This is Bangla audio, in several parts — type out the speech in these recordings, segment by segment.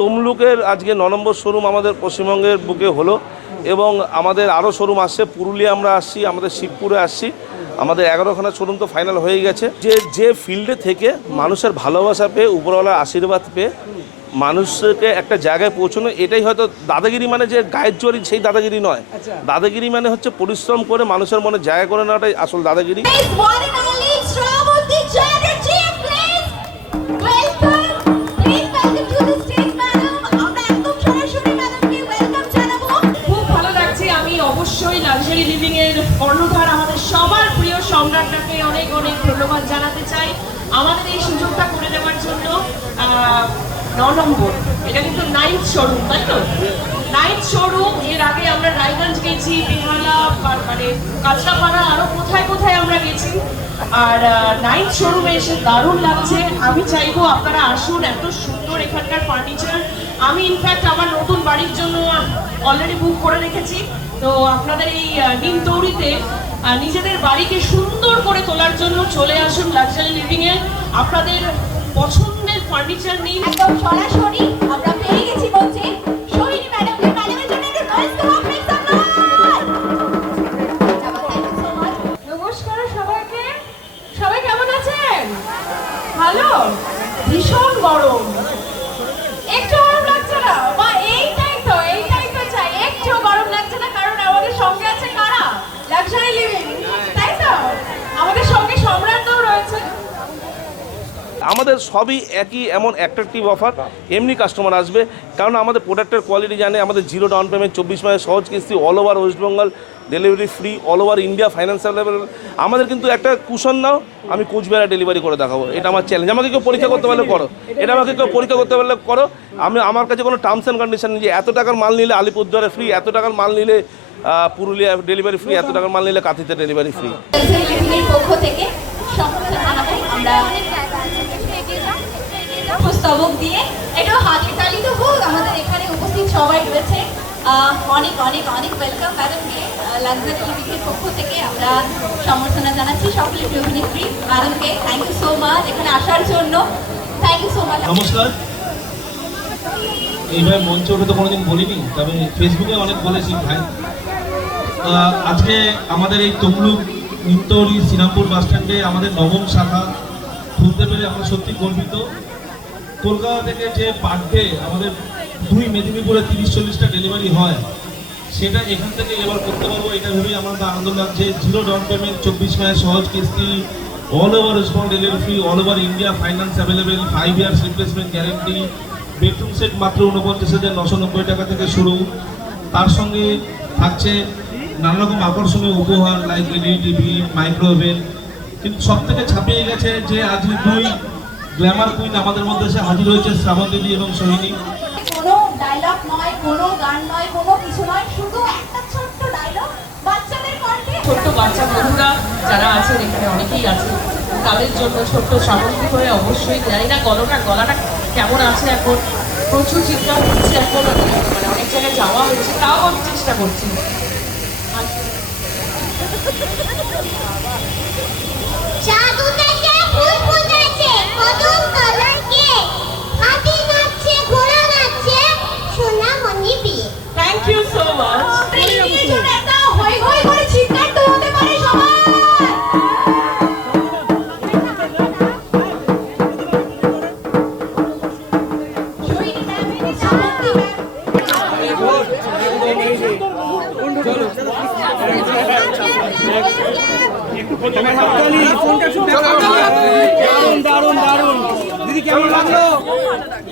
তমলুকের আজকে 9 নম্বর শোরুম আমাদের পশ্চিমবঙ্গের বুকে হলো এবং আমাদের আরও শোরুম আসছে। পুরুলিয়া আমরা আসছি, আমাদের শিবপুরে আসছি, আমাদের 11খানা শোরুম তো ফাইনাল হয়ে গেছে। যে ফিল্ডে থেকে মানুষের ভালোবাসা পেয়ে, উপরওয়ালার আশীর্বাদ পেয়ে মানুষকে একটা জায়গায় পৌঁছানো, এটাই হয়তো দাদাগিরি মানে যে গায়ের জোর সেই দাদাগিরি নয়। দাদাগিরি মানে হচ্ছে পরিশ্রম করে মানুষের মনে জায়গা করে নেওয়াটাই আসল দাদাগিরি। লাক্সারি লিভিং এর কর্ণধার আমাদের সবার প্রিয় সম্রাটটাকে অনেক অনেক ধন্যবাদ জানাতে চাই আমাদের এই সুযোগটা করে দেওয়ার জন্য। 9 নম্বর, এটা কিন্তু 9th শোরুম, তাই তো? 9th showroom. এর আগে আমরা রায়গঞ্জ গেছি, বেহালা, মানে কাঁচরাপাড়া, আরো কোথায় কোথায় আমরা গেছি। আর 9th শোরুমে এসে দারুণ লাগছে। আমি চাইবো আপনারা আসুন, এত সুন্দর এখানকার ফার্নিচার। আমি ইনফ্যাক্ট আমার নতুন বাড়ির জন্য অলরেডি বুক করে রেখেছি। তো আপনাদের এই নিমতৌড়িতে নিজেদের বাড়িকে সুন্দর করে তোলার জন্য চলে আসুন লাক্সারি লিভিং এ। আপনাদের পছন্দের ফার্নিচার নিন। একদম সরাসরি আমরা পেয়ে গেছি বলছে সোহিনী ম্যাডামকে। ম্যাডামের জন্য একটু নয়েজ তো হোক, প্লিজ। নমস্কার সবাইকে। সবাই কেমন আছেন? ভালো? ভীষণ গরম, একটু গরম লাগছে না? বা এইটাই তো চাই, একটু গরম লাগছে না, কারণ আমাদের সঙ্গে আছে কারা? লাক্সারি লিভিং, তাই তো? আমাদের সঙ্গে সম্রাটও রয়েছে। আমাদের সবই একই, এমন অ্যাট্রাকটিভ অফার। এমনি কাস্টমার আসবে, কারণ আমাদের প্রোডাক্টের কোয়ালিটি জানে। আমাদের 0 ডাউন পেমেন্ট, 24 মাসের সহজ কিস্তি, all over West Bengal delivery free, all over India finance available. আমাদের কিন্তু একটা কুশন নাও, আমি কুচবিহারে ডেলিভারি করে দেখাবো, এটা আমার চ্যালেঞ্জ। আমাকে কেউ পরীক্ষা করতে পারলে করো, এটা আমাকে কেউ পরীক্ষা করতে পারলে করো। আমার কাছে কোনো টার্মস অ্যান্ড কন্ডিশন নেই যে এত টাকার মাল নিলে আলিপুরদুয়ারে ফ্রি, এত টাকার মাল নিলে পুরুলিয়া ডেলিভারি ফ্রি, এত টাকার মাল নিলে কাঁথিতে ডেলিভারি ফ্রি। পক্ষ থেকে আমরা পুস্তক দিয়ে একটু হাতে তালি তো হোক। আমাদের এখানে উপস্থিত সবাই রয়েছে, অনেক অনেক অনেক ওয়েলকাম ম্যাডামকে। লাক্সারি লিভিং এর পক্ষ থেকে আমরা সম্বর্ধনা জানাচ্ছি সকলে গৃহিণী ফ্রি ম্যাডামকে। থ্যাংক ইউ সো মাচ এখানে আসার জন্য, থ্যাংক ইউ সো মাচ। নমস্কার। এইভাবে মঞ্চে ওঠে তো কোনোদিন বলিনি, তবে ফেসবুকে অনেক বলেছি ভাই। আজকে আমাদের এই তমলুক নিমতৌড়ি শ্রীরামপুর বাস স্ট্যান্ডে আমাদের 9ম শাখা খুলতে পেরে আমরা সত্যি গর্বিত। কলকাতা থেকে যে পার ডে আমাদের 2 মেদিনীপুরে 30-40টা ডেলিভারি হয়, সেটা এখান থেকে এবার করতে পারবো, এটা ভেবেই আমার আনন্দ লাগছে। 0 ডাউন পেমেন্ট, 24 মাসের সহজ কিস্তি, all over response delivery free, all over India finance available, 5 years replacement guarantee. Bedroom set মাত্র 49,990 টাকা থেকে শুরু। তার সঙ্গে থাকছে নানা রকম আকর্ষণীয় উপহার লাইক এলইডি টিভি, মাইক্রোওভেন। কিন্তু সব থেকে ছাপিয়ে গেছে যে আজকে 2 গ্ল্যামার কুইন আমাদের মধ্যে এসে হাজির হয়েছে, শ্রাবন্তী এবং সোহিনী। কোনো ডায়লগ নয়, কোনো গান নয়, কোনো কিছু নয়, শুধু একটা ছোট্ট ডায়লগ বাচ্চাদের কণ্ঠে। ছোট্ট বাচ্চা বন্ধুরা যারা আছেন এখানে, অনেকেই আছে, তাদের জন্য ছোট্ট শ্রাবন্তী হয়ে অবশ্যই, জানি না গলাটা কেমন আছে এখন, প্রচুর চিৎকার হচ্ছে এখন, মানে অনেক জায়গায় যাওয়া হচ্ছে, তাও আমি চেষ্টা করছি। জাদু থেকে ফুল ফুটেছে, কদম তলায় কে, হাতি নাচছে, ঘোড়া নাচছে, সোনামণি বিয়ে। Thank you so much. প্রেমের জন্য একটা হই হই করে চিৎকার তো হতে পারে সবাই। সোহিনী ম্যামের সামনে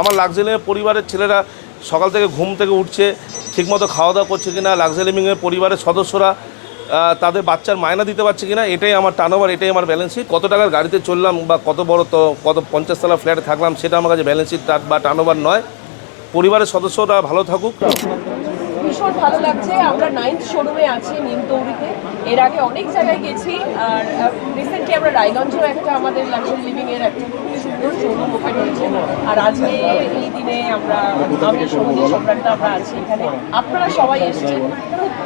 আমার লাক্সারি পরিবারের ছেলেরা সকাল থেকে ঘুম থেকে উঠছে, ঠিকমতো খাওয়া দাওয়া করছে কিনা, লাক্সারি লিভিংয়ের পরিবারের সদস্যরা তাদের বাচ্চার মায়না দিতে পারছে কিনা, এটাই আমার টার্নওভার, এটাই আমার ব্যালেন্স শিট। কত টাকার গাড়িতে চললাম বা কত বড় তো কত 50 তলা ফ্ল্যাটে থাকলাম, সেটা আমার কাছে ব্যালেন্স শিট বা টার্নওভার নয়। পরিবারের সদস্যরা ভালো থাকুক। ভীষণ ভালো লাগছে। আমরা 9th শোরুমে আছি নিমতৌড়িতে। এর আগে অনেক জায়গায় গেছি, আর রিসেন্টলি আমরা রায়গঞ্জেও একটা আমাদের লাক্সারি লিভিং এর একটা খুব সুন্দর শোরুম ওপেন হয়েছে। আর আজকে এই দিনে আমি সোহিনী সম্রাটটা আমরা আছি এখানে, আপনারা সবাই এসেছেন,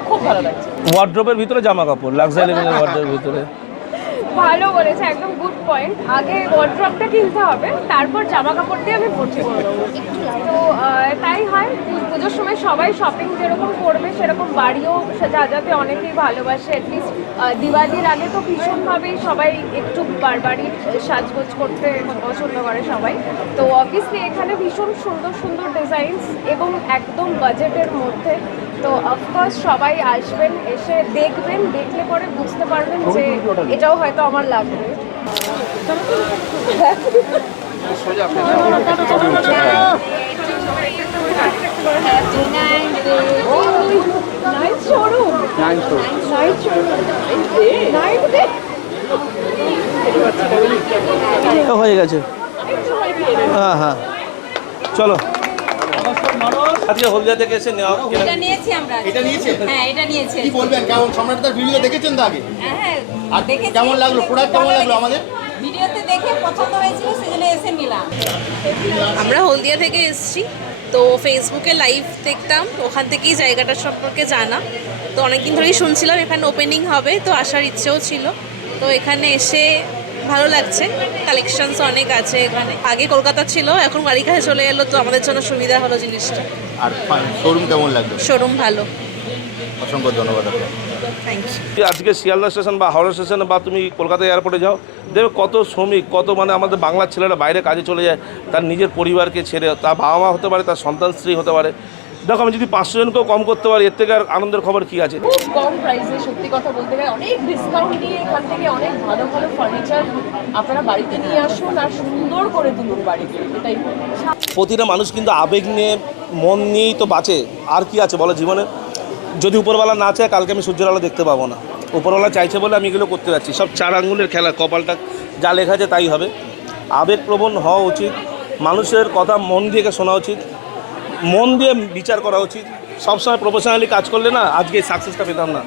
খুব ভালো লাগছে। ওয়ার্ড্রোবের ভিতরে জামা কাপড়, লাক্সারি লিভিং এর ওয়ার্ড্রোবের ভিতরে। ভালো বলেছে, একদম গুড পয়েন্ট। আগে ওয়ার্ড্রপটা কিনতে হবে, তারপর জামা কাপড় দিয়ে আমি ভর্তি করে দেবো। তো সবাই শপিং যেরকম করবে সেরকম বাড়িও সাজাতে অনেকেই ভালোবাসে। অ্যাটলিস্ট দিওয়ালির আগে তো ভীষণভাবেই সবাই একটু বাড়ির সাজগোজ করতে পছন্দ করে সবাই। তো অবভিয়াসলি এখানে ভীষণ সুন্দর সুন্দর ডিজাইনস এবং একদম বাজেটের মধ্যে। তো অফকোর্স সবাই আসবেন, এসে দেখবেন, দেখলে পরে বুঝতে পারবেন যে এটাও হয়তো আমার লাগবে। হয়ে গেছে। হ্যাঁ হ্যাঁ, চলো আজকে হলদিয়া থেকে এসে নেওয়া এটা নিয়েছি আমরা। এটা নিয়েছে? হ্যাঁ, এটা নিয়েছি। কি বলবেন, কেমন সম্রাটদার ভিডিও দেখেছেন তো আগে? হ্যাঁ, আর দেখেছি। কেমন লাগলো, প্রোডাক্ট কেমন লাগলো আমাদের? ভিডিওতে দেখে পছন্দ হয়েছিল, সেজন্য এসে নিলাম। আমরা হলদিয়া থেকে এসেছি, তো ফেসবুকে লাইভ দেখতাম, ওখান থেকেই জায়গাটার সম্পর্কে জানা। তো অনেকদিন ধরেই শুনছিলাম এখানে ওপেনিং হবে, তো আসার ইচ্ছেও ছিল। তো এখানে এসে ভালো লাগছে, কালেকশনস অনেক আছে এখানে। আগে কলকাতা ছিল, এখন বাড়ির কাছে চলে এলো, তো আমাদের জন্য সুবিধা হলো জিনিসটা। আর শোরুম কেমন লাগলো? শোরুম ভালো। অসংখ্য ধন্যবাদ আপনাকে। Thank you. আজকে শিয়ালদা স্টেশন বা হাওড়া স্টেশনে বা তুমি কলকাতা এয়ারপোর্টে যাও, দেখবে কত শ্রমিক, কত মানে আমাদের বাংলার ছেলেরা বাইরে কাজে চলে যায় তার নিজের পরিবারকে ছেড়ে। তার বাবা মা হতে পারে, তার সন্তান স্ত্রী হতে পারে। দেখো আমি যদি 500 জনকেও কম করতে পারি, এর থেকে আর আনন্দের খবর কী আছে? খুব কম প্রাইসে, সত্যি কথা বলতে গেলে অনেক ডিসকাউন্ট দিয়ে এখান থেকে অনেক ভালো ভালো ফার্নিচার আপনারা বাড়িতে নিয়ে আসুন আর সুন্দর করে তুলুন বাড়িতে, এটাই বলবো। প্রতিটা মানুষ কিন্তু আবেগ নিয়ে, মন নিয়েই তো বাঁচে। আর কি আছে বলো জীবনে? যদি উপরওয়ালা না চায়, কালকে আমি সূর্যের আলো দেখতে পাবো না। উপরওয়ালা চাইছে বলে আমি এগুলো করতে যাচ্ছি। সব 4 আঙ্গুলের খেলা, কপালটা যা লেখা আছে তাই হবে। আবেগপ্রবণ হওয়া উচিত, মানুষের কথা মন দিয়ে শোনা উচিত, মন দিয়ে বিচার করা উচিত। সবসময় প্রফেশনালি কাজ করলে না আজকে এই সাকসেসটা পেতাম না।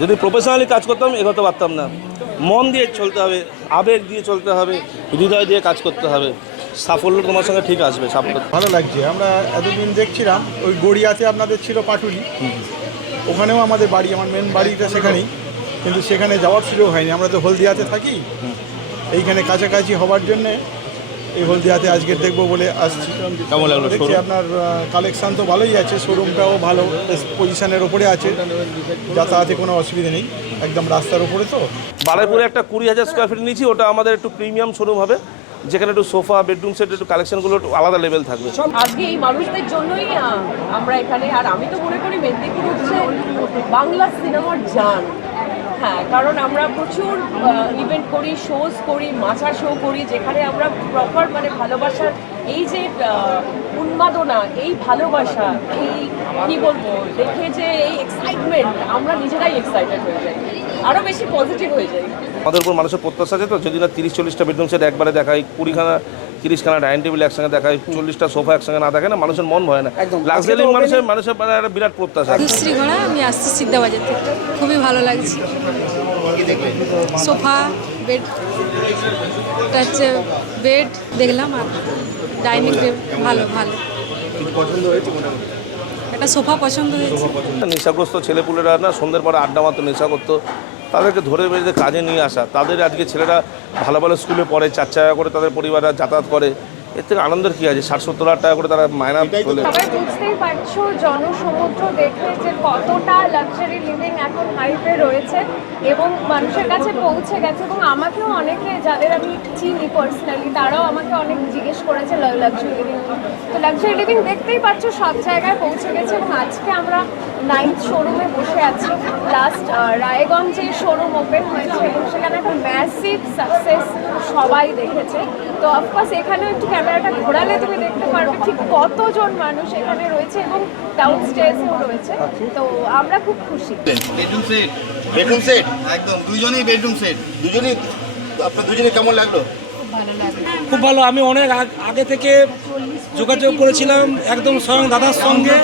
যদি প্রফেশনালি কাজ করতাম এগোতে পারতাম না। মন দিয়ে চলতে হবে, আবেগ দিয়ে চলতে হবে, হৃদয় দিয়ে কাজ করতে হবে। সাফল্য তোমার সঙ্গে ঠিক আসবে। ভালো লাগছে। আমরা এতদিন দেখছিলাম ওই গড়িয়াতে আপনাদের ছিল পাটুলি, ওখানেও আমাদের বাড়ি, আমার মেন বাড়িটা সেখানেই, কিন্তু সেখানে যাওয়ার সুযোগ হয়নি। আমরা তো হলদিয়াতে থাকি, এইখানে কাছাকাছি হওয়ার জন্যে এই হলদিয়াতে আজকে দেখবো বলে আসছি। কেমন লাগলো দেখছি আপনার কালেকশান তো ভালোই আছে, শোরুমটাও ভালো পজিশনের ওপরে আছে, যাতায়াতে কোনো অসুবিধা নেই, একদম রাস্তার ওপরে। তো বারাইপুরে একটা 20,000 স্কোয়ার ফিট নিয়েছি, ওটা আমাদের একটু প্রিমিয়াম শোরুম হবে, যেখানে একটু সোফা, বেডরুম সেট, একটু কালেকশনগুলো একটু আলাদা লেভেল থাকবে। আজকে এই মানুষদের জন্যই আমরা এখানে। আর আমি তো মনে করি মেদিনীপুর হচ্ছে বাংলা সিনেমার জান। হ্যাঁ, কারণ আমরা প্রচুর ইভেন্ট করি, শোজ করি, মাছা শো করি, যেখানে আমরা প্রপার মানে ভালোবাসার এই যে উন্মাদনা, এই ভালোবাসা, এই কি বলবো, দেখে যে এই এক্সাইটমেন্ট, আমরা নিজেরাই এক্সাইটেড হয়ে যাই, আরও বেশি পজিটিভ হয়ে যাই। আমাদের উপর মানুষের প্রত্যাশা আছে তো, যদি না 30-40টা বেডরুম সেট একবারে দেখায়, 20-30খানা ডাইনিং টেবিল একসঙ্গে দেখায়, 40টা সোফা একসঙ্গে না দেখে না, মানুষের মন ভয় না। লাক্সারি মানুষের মানে একটা বিরাট প্রত্যাশা। দুশ্রী ঘোড়া, আমি আসছি সিদ্ধাবাজার থেকে। খুবই ভালো লাগছে। সোফা, বেড, হচ্ছে বেড দেখলাম, আর ডাইনিং টেবিল ভালো ভালো। একটা সোফা পছন্দ হয়েছে। নেশাগ্রস্ত ছেলেপুলেরা না সন্ধ্যের পরে আড্ডা মারতো, নেশা করতো, তাদেরকে ধরে বেঁধে কাজে নিয়ে আসা। তাদের আজকে ছেলেরা ভালো ভালো স্কুলে পড়ে, 4 টাকা করে তাদের পরিবাররা যাতায়াত করে। এর থেকে আনন্দের কী আছে? 60-70 লাখ টাকা করে তারা মায়না তোলে। সবাই বুঝতেই পারছো জনসমুদ্র দেখে যে কতটা লাক্সারি লিভিং এখন হাইপে রয়েছে এবং মানুষের কাছে পৌঁছে গেছে। এবং আমাকেও অনেকে, যাদের আমি চিনি পার্সোনালি, তারাও আমাকে অনেক জিজ্ঞেস করেছে লাক্সারি লিভিং। তো লাক্সারি লিভিং দেখতেই পারছো সব জায়গায় পৌঁছে গেছে। এবং আজকে আমরা 9th শোরুমে বসে আছি। লাস্ট রায়গঞ্জে শোরুম ওপেন হয়েছে এবং সেখানে একটা ম্যাসিভ সাকসেস সবাই দেখেছে। তো অফকোর্স এখানেও একটু ক্যামেরাটা ঘোরালে তুমি দেখতে পারবে ঠিক কতজন মানুষ এখানে রয়েছে এবং ডাউন স্টেজেও রয়েছে। তো আমরা খুব খুশি। বেডরুম সেট একদম দুজনেই বেডরুম সেট, দুজনেই আপনার দুজনে কেমন লাগলো? খুব ভালো। আমি অনেক আগে থেকে যোগাযোগ করেছিলাম একদম স্বয়ং দাদার সঙ্গে,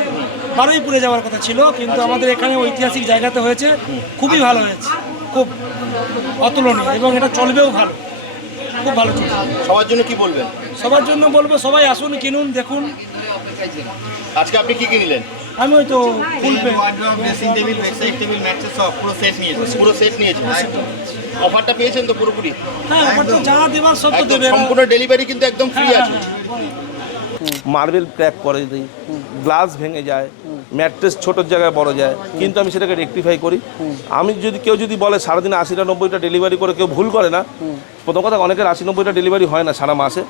বারুইপুরে যাওয়ার কথা ছিল, কিন্তু আমাদের এখানে ঐতিহাসিক জায়গাতে হয়েছে, খুবই ভালো হয়েছে, খুব অতুলনীয় এবং এটা চলবেও ভালো, খুব ভালো চলছে। সবার জন্য কি বলবেন? সবার জন্য বলবো সবাই আসুন, কিনুন, দেখুন। আজকে আপনি কি কিনলেন? আমি ওই তো ফুল pay, dressing table, bedside table, mattress সব পুরো সেট নিয়েছেন? পুরো সেট নিয়েছেন। অফারটা পেয়েছেন তো পুরোপুরি? হ্যাঁ, আমার তো যা দেবার সব তো একদম দেবে। সম্পূর্ণ ডেলিভারি কিন্তু একদম ফ্রি হ্যাঁ, আছে। মার্বেল ক্র্যাক করে দিই, গ্লাস ভেঙে যায়, ম্যাট্রেস ছোটোর জায়গায় বড় যায়, কিন্তু আমি সেটাকে রেকটিফাই করি। আমি যদি কেউ যদি বলে সারাদিনে 80-90টা ডেলিভারি করে কেউ ভুল করে না, প্রথম কথা অনেকের 80-90টা ডেলিভারি হয় না সারা মাসে,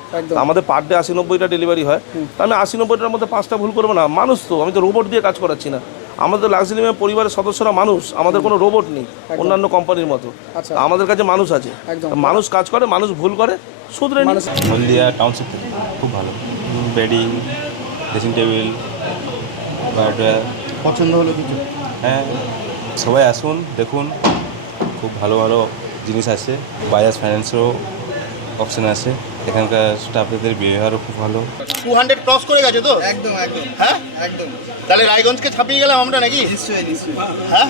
আমাদের পার ডে 80-90টা ডেলিভারি হয়। তা আমি 80-90টার মধ্যে 5টা ভুল করবো না? মানুষ তো, আমি তো রোবট দিয়ে কাজ করাচ্ছি না। আমাদের লাক্সারি লিভিং পরিবারের সদস্যরা মানুষ, আমাদের কোনো রোবট নেই অন্যান্য কোম্পানির মতো। আমাদের কাছে মানুষ আছে, মানুষ কাজ করে, মানুষ ভুল করে, শুধরে নিই। হলদিয়া টাউনশিপ থেকে খুব ভালো, বেডিং, ড্রেসিং টেবিল, পছন্দ হলো কিছু? হ্যাঁ, সবাই আসুন দেখুন, খুব ভালো ভালো জিনিস আছে। বাজাজ ফাইন্যান্সেরও অপশান আছে। এখানকার স্টাফদের ব্যবহারও খুব ভালো। 200 ক্রস করে গেছে তো? একদম একদম। হ্যাঁ একদম। তাহলে রায়গঞ্জকে ছাপিয়ে গেলাম আমরা নাকি? নিশ্চয়ই নিশ্চয়ই। হ্যাঁ,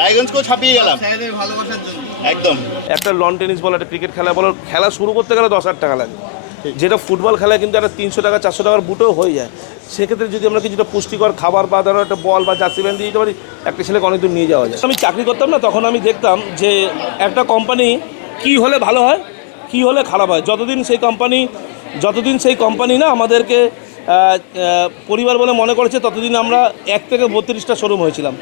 রায়গঞ্জকেও ছাপিয়ে গেলাম স্যারদের ভালোবাসার জন্য। একদম। একটা লন টেনিস বলো, একটা ক্রিকেট খেলা বলো, খেলা শুরু করতে গেলে 10,000 টাকা লাগে। যেটা ফুটবল খেলায় কিন্তু একটা 300 টাকা 400 টাকার বুটেও হয়ে যায়। সেক্ষেত্রে যদি আমরা কিছুটা পুষ্টিকর খাবার বা ধরো একটা বল বা জার্সি ব্যান্ড দিয়ে দিতে পারি, একটা ছেলেকে অনেক দূর নিয়ে যাওয়া যায়। আমি চাকরি করতাম না, তখন আমি দেখতাম যে একটা কোম্পানি কী হলে ভালো হয়, কী হলে খারাপ হয়। যতদিন সেই কোম্পানি না আমাদেরকে পরিবার বলে মনে করেছে, ততদিন আমরা 1 থেকে 32টা শোরুম হয়েছিলাম।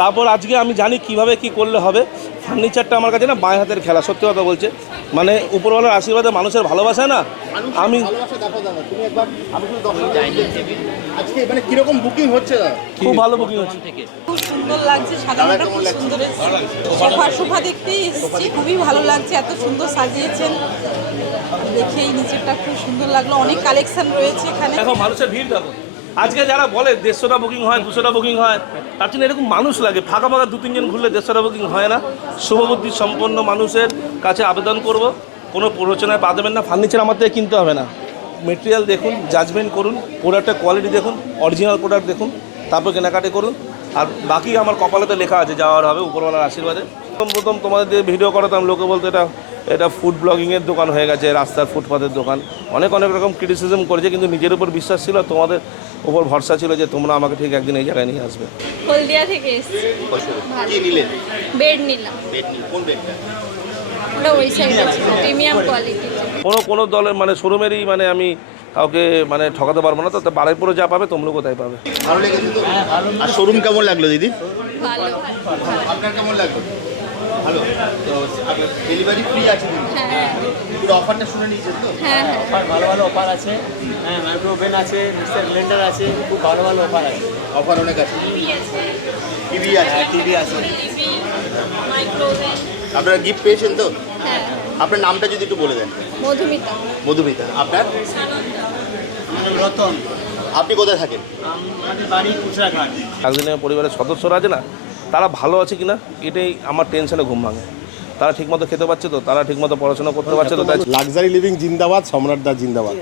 তারপর আজকে আমি জানি কিভাবে কি করলে হবে। ফার্নিচারটা আমার কাছে না বাঁ হাতের খেলা, সত্যি কথা বলছে। মানে উপরওয়ালার আশীর্বাদে, মানুষের ভালোবাসা না, আমি আজকে মানে কিরকম বুকিং হচ্ছে? খুব ভালো বুকিং হচ্ছে। খুব সুন্দর লাগছে, সাজানোটা খুব সুন্দর। সোফা দেখতেই এসেছি, খুবই ভালো লাগছে, এত সুন্দর সাজিয়েছেন, দেখেই নিচেরটা খুব সুন্দর লাগলো। অনেক কালেকশন রয়েছে এখানে। দেখো মানুষের ভিড় দেখো। আজকে যারা বলে 150টা বুকিং হয়, 200টা বুকিং হয়, তার জন্য এরকম মানুষ লাগে। ফাঁকা 2-3 জন ঘুরলে 150টা বুকিং হয় না। শুভবুদ্ধি সম্পন্ন মানুষের কাছে আবেদন করব, কোনো প্ররোচনায় পা দেবেন না। ফার্নিচার আমার থেকে কিনতে হবে না, মেটেরিয়াল দেখুন, জাজমেন্ট করুন, প্রোডাক্টের কোয়ালিটি দেখুন, অরিজিনাল প্রোডাক্ট দেখুন, তারপর কেনাকাটি করুন। আর বাকি আমার কপালেতে লেখা আছে, যাওয়ার হবে উপরওয়ালার আশীর্বাদে। প্রথম তোমাদের দিয়ে ভিডিও করাতাম, লোকে বলতো এটা ফুড ব্লগিংয়ের দোকান হয়ে গেছে, রাস্তার ফুটপাতের দোকান। অনেক রকম ক্রিটিসিজম করেছে, কিন্তু নিজের উপর বিশ্বাস ছিল, তোমাদের উপর ভরসা ছিল যে তোমরা আমাকে ঠিক একদিন এই জায়গায় নিয়ে আসবে। হলদিয়া থেকে এসেছি। কি নিলেন? বেড নিলাম। বেড নিলেন? কোন বেডটা? ওটা ওই সাইডে ছিল, প্রিমিয়াম কোয়ালিটি। কোনো দলের মানে শোরুমেরই মানে আমি কাউকে মানে ঠকাতে পারবো না। তো বারুইপুরে যা পাবে তোমরা কোথায় পাবে। ভালো লেগেছে তো? আর শোরুম কেমন লাগলো দিদি? ভালো। আপনার কেমন লাগলো? ভালো। তো আপনার ডেলিভারি ফ্রি আছে? হ্যাঁ পুরো অফারটা শুনে নিয়েছেন তো? হ্যাঁ হ্যাঁ। অফার ভালো ভালো অফার আছে। হ্যাঁ, মাইক্রো ওভেন আছে, মিক্সার ব্লেন্ডার আছে, খুব ভালো ভালো অফার আছে। অফার অনেক আছে। টিভি আছে? টিভি আছে। আপনারা গিফট পেয়েছেন তো? হ্যাঁ। আপনার নামটা যদি একটু বলে দেন। মধুমিতা। মধুমিতা। আপনার? রতন। আপনি কোথায় থাকেন? আমাদের বাড়ি কুচরাঘাট। একদিনের পরিবারের সদস্যরা আছে না, তারা ভালো আছে কিনা এটাই আমার টেনশনে ঘুম ভাঙে। তারা ঠিকমতো খেতে পাচ্ছে তো, তারা ঠিকমতো পড়াশোনা করতে পারছে তো। লাক্সারি লিভিং জিন্দাবাদ, সম্রাটদা জিন্দাবাদ।